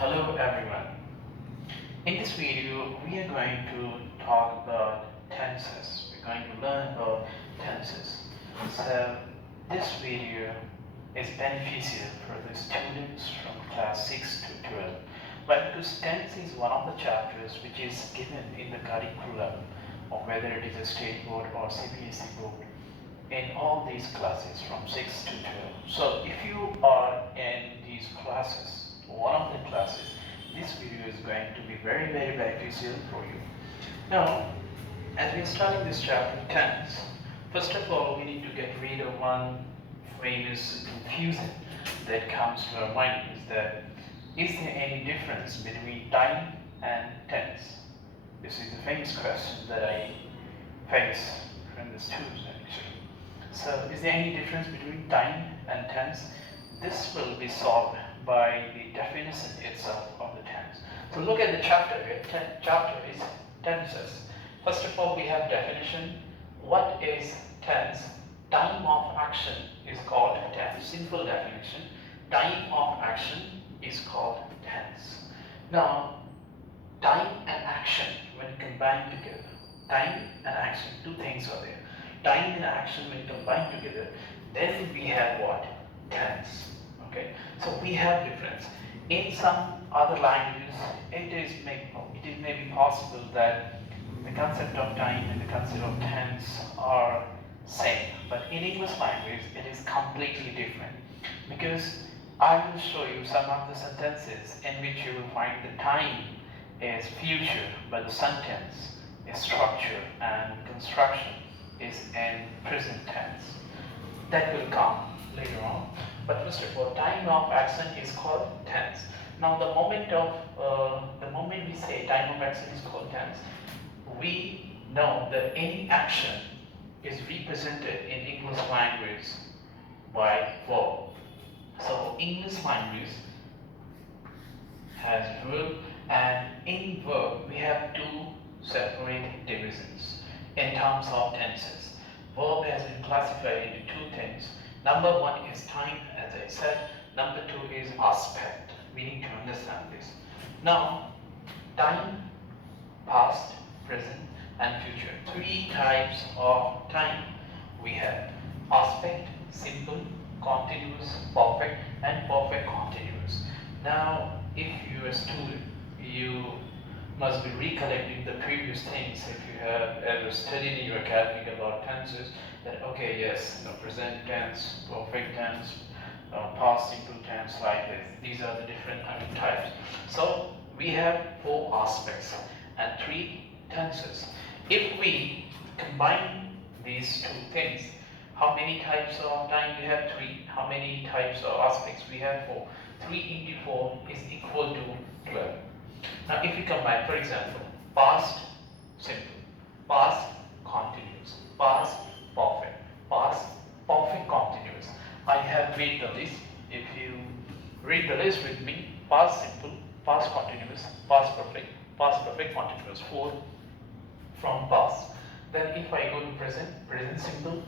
Hello everyone. In this video, we are going to talk about tenses. We're going to learn about tenses. So, this video is beneficial for the students from class 6 to 12. But because tense is one of the chapters which is given in the curriculum, or whether it is a state board or CBSE board, in all these classes from 6 to 12. So if you are in these classes, one of the classes, this video is going to be very beneficial for you. Now, as we are starting this chapter 10, first of all we need to get rid of one famous confusion that comes to our mind, is that is there any difference between time and tense? This is the famous question that I face from the students actually. So, is there any difference between time and tense? This will be solved by the definition itself of the tense. So, look at the chapter here. Chapter is tenses. First of all, we have definition. What is tense? Time of action is called tense. Simple definition. Time of action is called tense. Now, time and action, when combined together, time and action, two things are there. Time and action when combined together, then we have what? Tense. Okay, so we have difference. In some other languages, it may be possible that the concept of time and the concept of tense are same, but in English language it is completely different, because I will show you some of the sentences in which you will find the time is future, but the sentence is structure and construction is in present tense. That will come later on. But first of all, time of action is called tense. Now, the moment we say time of action is called tense, we know that any action is represented in English language by verb. So, English language has verb, and in verb we have two separate divisions in terms of tenses. Verb has been classified into two things. Number one is time, as I said. Number two is aspect. We need to understand this. Now, time, past, present, and future. Three types of time we have: aspect, simple, continuous, perfect, and perfect continuous. Now, if you are a student, you must be recollecting the previous things if you have ever studied in your academic about tenses, that okay, yes, present tense, perfect tense, past simple tense, like this. These are the different types. So we have four aspects and three tenses. If we combine these two things, how many types of time we have? Three. How many types of aspects we have? Four. 3 into 4 is equal to 12. Now, if we combine, for example, past simple, past continuous, past perfect, past perfect continuous. I have read the list. If you read the list with me, past simple, past continuous, past perfect continuous, 4 from past. Then if I go to present, present simple,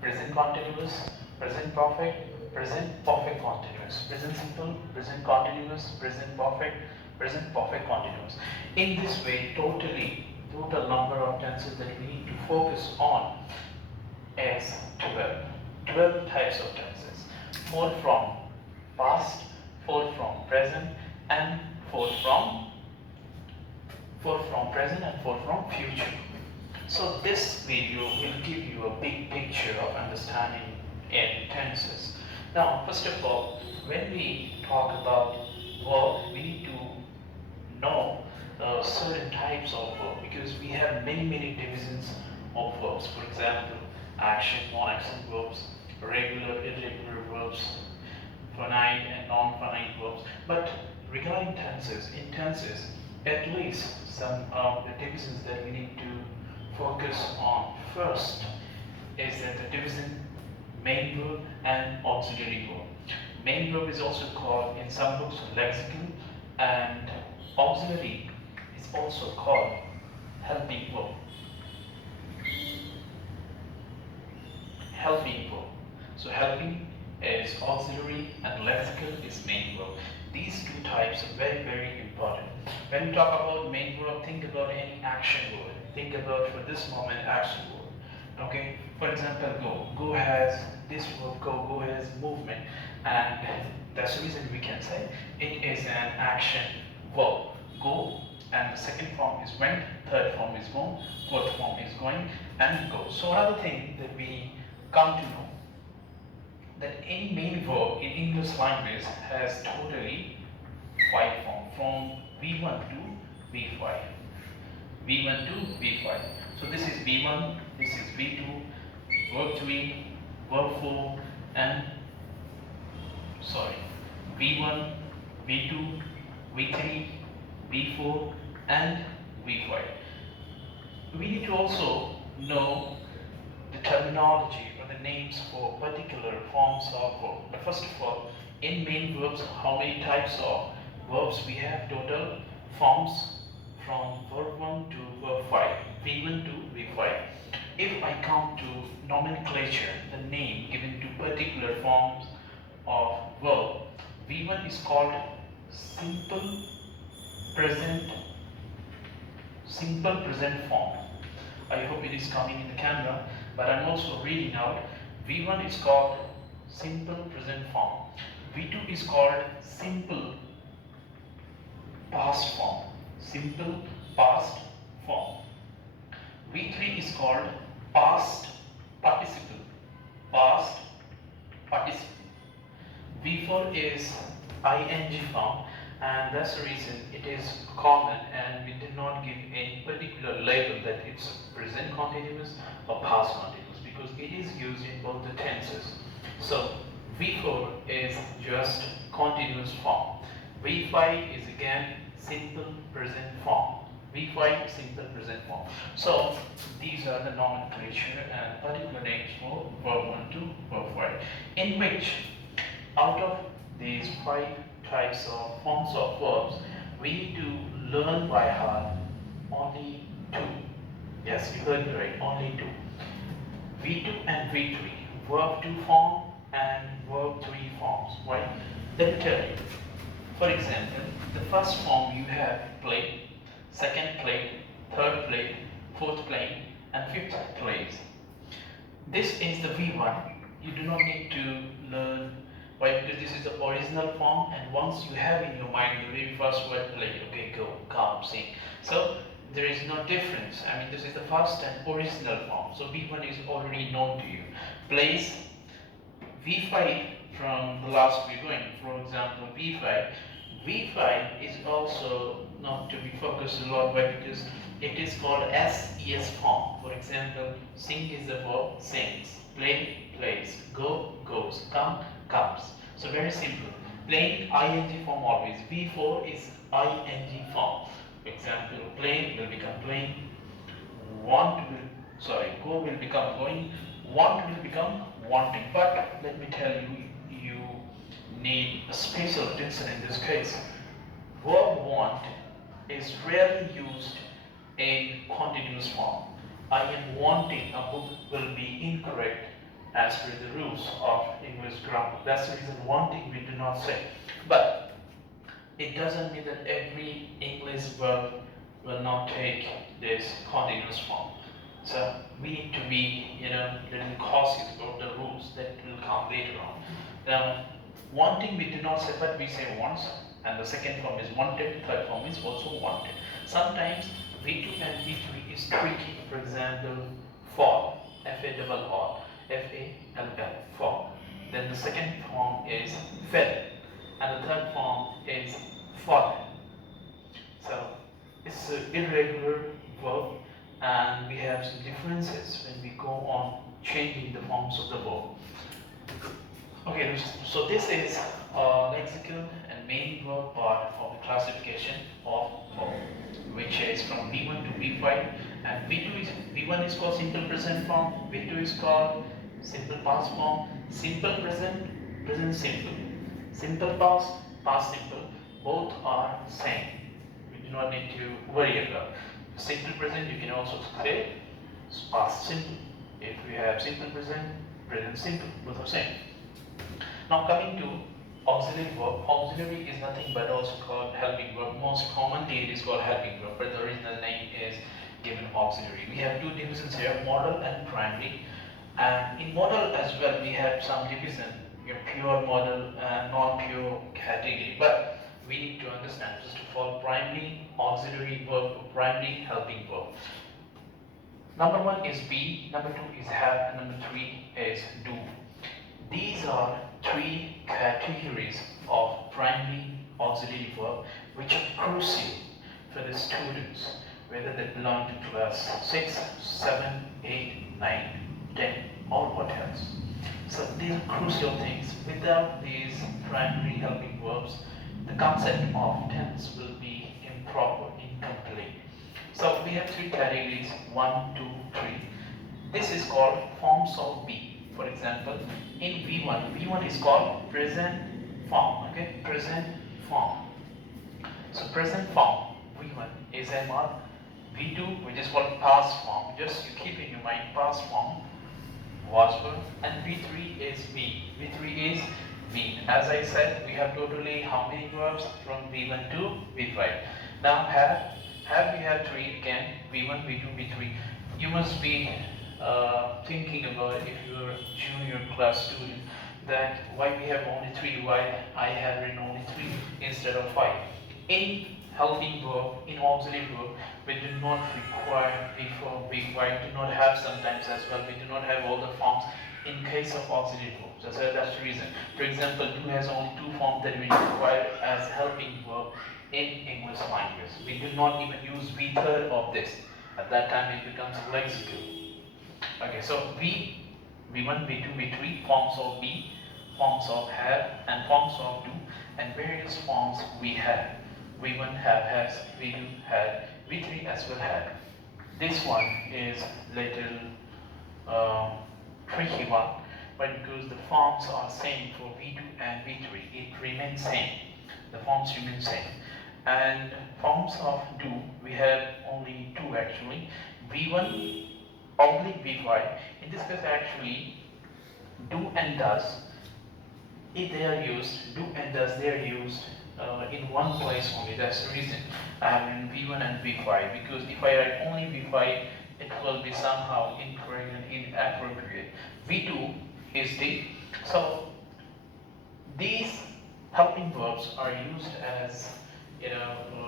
present continuous, present perfect continuous, present simple, present continuous, present perfect continuous. In this way, total number of tenses that we need to focus on is 12. 12 types of tenses. 4 from past, 4 from present, and 4 from present, and 4 from future. So this video will give you a big picture of understanding in tenses. Now, first of all, when we talk about verb, we need to know certain types of verb, because we have many divisions of verbs. For example, action, non-action verbs, regular, irregular verbs, finite and non-finite verbs. But regarding tenses, in tenses, at least some of the divisions that we need to focus on first is that the division main verb and auxiliary verb. Main verb is also called in some books lexicon, and auxiliary is also called helping verb. Helping verb. So helping is auxiliary and lexical is main verb. These two types are very, very important. When you talk about main verb, think about any action word. Think about, for this moment, action word. Okay, for example, go. Go has this verb, go. Go has movement, and that's the reason we can say it is an action verb. Go, and the second form is went, third form is gone, fourth form is going, and go. So another thing that we come to know, that any main verb in English language has totally 5 forms, from V1 to V5. V1 to V5. So this is V1, this is V2, verb 3, verb 4, and V1, V2, V3, V4, and V5. We need to also know the terminology or the names for particular forms of verb. But first of all, in main verbs, how many types of verbs we have? Total forms from verb 1 to verb 5, V1 to V5. If I come to nomenclature, the name given to particular forms of verb, V1 is called simple present form. I hope it is coming in the camera, but I'm also reading out. V1 is called simple present form. V2 is called simple past form. Simple past form. V3 is called past participle. Past participle. V4 is ing form, and that's the reason it is common, and we did not give any particular label that it's present continuous or past continuous, because it is used in both the tenses. So V4 is just continuous form. V5 is again simple present form. V5 simple present form. So these are the nomenclature and particular names for verb 1 to verb 5, in which out of these 5 types of forms of verbs, we need to learn by heart only 2. Yes, you heard me right, only 2. V2 and V3, verb 2 form and verb 3 forms. Why? Let me tell you. For example, the first form you have play, second play, third play, fourth play, and fifth plays. This is the V1. You do not need to learn. Why? Because this is the original form, and once you have in your mind the very first word play, okay, go, come, sing. So there is no difference. I mean, this is the first and original form. So V1 is already known to you. Plays, V5 from the last we're going. For example, V5. V5 is also not to be focused a lot by, because it is called SES form. For example, sing is the verb, sings. Play, plays. Go, goes. Come, comes. So very simple. Playing ing form always. V4 is ing form. For example, play will become playing. Go will become going. Want will become wanting. But let me tell you, you need a special attention in this case. Verb want is rarely used in continuous form. I am wanting a book will be incorrect as per the rules of English grammar. That's the reason wanting we do not say. But it doesn't mean that every English verb will not take this continuous form. So we need to be, little cautious about the rules that will come later on. Now, wanting we do not say, but we say wants, and the second form is wanted, third form is also wanted. Sometimes V2 and V3 is tricky. For example, fall, F-A-double-R, F-A-L-L, fall. Then the second form is fell, and the third form is fallen. So it's an irregular verb, and we have some differences when we go on changing the forms of the verb. Okay, so this is lexical and main verb part of the classification of verb, which is from V1 to V5, and V1 is called simple present form, V2 is called simple past form, simple present, present simple, simple past, past simple. Both are same. We do not need to worry about. Simple present, you can also say past simple. If we have simple present, present simple, both are same. Now coming to auxiliary verb. Auxiliary is nothing but also called helping verb. Most commonly it is called helping verb, but the original name is given auxiliary. We have two divisions here, modal and primary. And in modal as well, we have some division, your pure modal and non-pure category. But we need to understand, first of all, primary auxiliary verb, primary helping verb. Number one is be, number two is have, and number three is do. These are three categories of primary auxiliary verb which are crucial for the students, whether they belong to class 6, 7, 8, 9, 10, or what else. So these are crucial things. Without these primary helping verbs, the concept of tense will be improper, incomplete. So we have three categories, 1, 2, 3. This is called forms of be. For example, in V1 is called present form, okay, present form. So present form, V1 is MR, V2 which is called past form, just you keep in your mind past form, was verb, and V3 is be. V3 is be. As I said, we have totally how many verbs from V1 to V5. Now have we have three again, V1, V2, V3. You must be thinking about if you are a junior class student that why we have only three, why I have written only three instead of five. In helping verb, in auxiliary verb, we do not require before we do not have sometimes as well, we do not have all the forms in case of auxiliary verbs. So that's the reason. For example, do has only two forms that we require as helping verb in English language. We do not even use V3 of this. At that time it becomes lexical. Okay, so V1, V2, V3, forms of be, forms of have, and forms of do, and various forms we have. V1 have, has, V2 had, V3 as well had. This one is little tricky one, but because the forms are same for V2 and V3, it remains same. The forms remain same. And forms of do, we have only two actually. V1 oblique V5. In this case actually do and does, if they are used, do and does, they are used in one place only. That's the reason I have in V1 and V5, because if I write only V5 it will be somehow incorrect and inappropriate. V2 is the, so these helping verbs are used as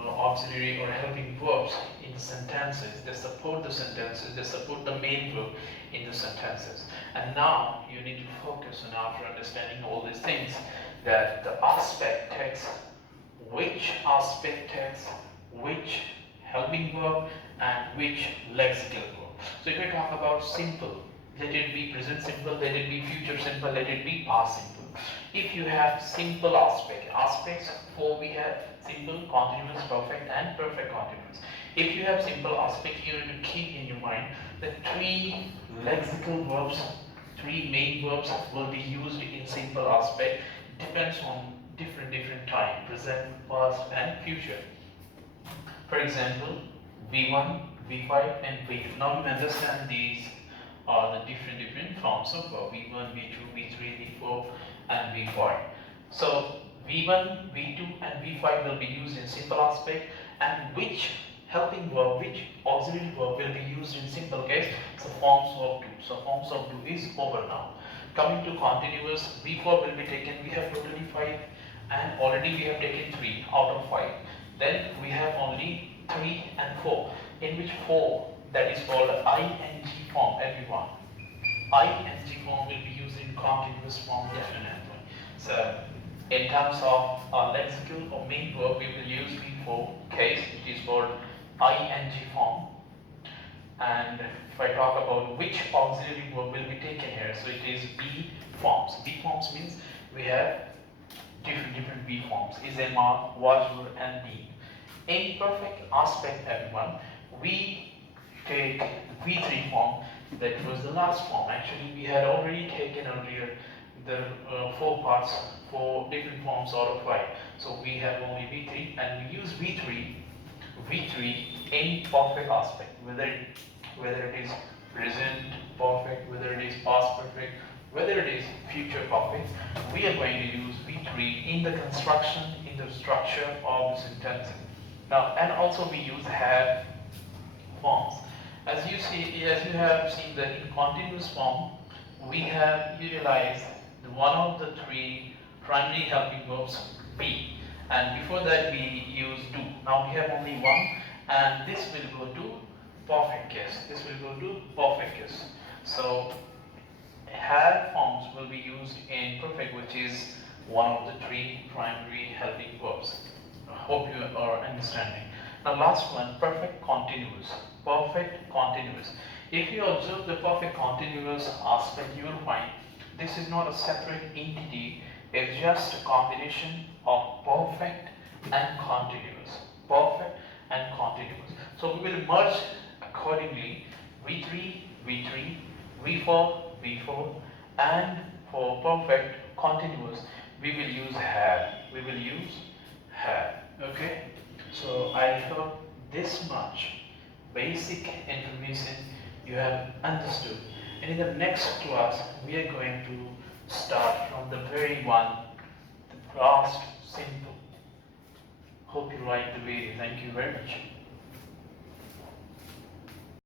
auxiliary or helping verbs in sentences. They support the sentences, they support the main verb in the sentences. And now you need to focus on, after understanding all these things, that the aspect text, which aspect text, which helping verb, and which lexical verb. So if we talk about simple, let it be present simple, let it be future simple, let it be past simple. If you have simple aspects, four we have: simple, continuous, perfect, and perfect continuous. If you have simple aspect, you need to keep in your mind that three lexical verbs, three main verbs will be used in simple aspect. Depends on different time, present, past, and future. For example, V1, V5, and V2. Now you understand these are the different forms of V1, V2, V3, V4, and V5. So V1, V2, and V5 will be used in simple aspect, and which helping verb, which auxiliary verb will be used in simple case? So forms of do. So forms of do is over now. Coming to continuous, V4 will be taken. We have totally 5, and already we have taken 3 out of 5. Then we have only 3 and 4. In which 4, that is called ing form, everyone. Ing form will be used in continuous form definitely. So in terms of lexical or main verb, we will use V4 case, which is called ing form. And if I talk about which auxiliary verb will be taken here, so it is B forms. B forms means we have different B forms: is, MR, was, were, and be. In perfect aspect, everyone, we take V3 form. That was the last form. Actually, we had already taken earlier the 4 parts, 4 different forms out of 5. So we have only V3, and we use V3 in perfect aspect, whether it is present perfect, whether it is past perfect, whether it is future perfect, we are going to use V3 in the construction, in the structure of the sentences. Now, and also we use have forms. As you see, as you have seen that in continuous form, we have utilized one of the three primary helping verbs be, and before that we use do. Now we have only one, and this will go to perfect case. This will go to perfect case. So have forms will be used in perfect, which is one of the three primary helping verbs. I hope you are understanding. Now last one, perfect continuous. Perfect continuous. If you observe the perfect continuous aspect, you will find this is not a separate entity, it's just a combination of perfect and continuous. Perfect and continuous. So we will merge accordingly V3, V3, V4, V4, and for perfect continuous we will use have. We will use have. Okay? So I hope this much basic information you have understood. And in the next class, we are going to start from the very one, the past simple. Hope you like the video. Thank you very much.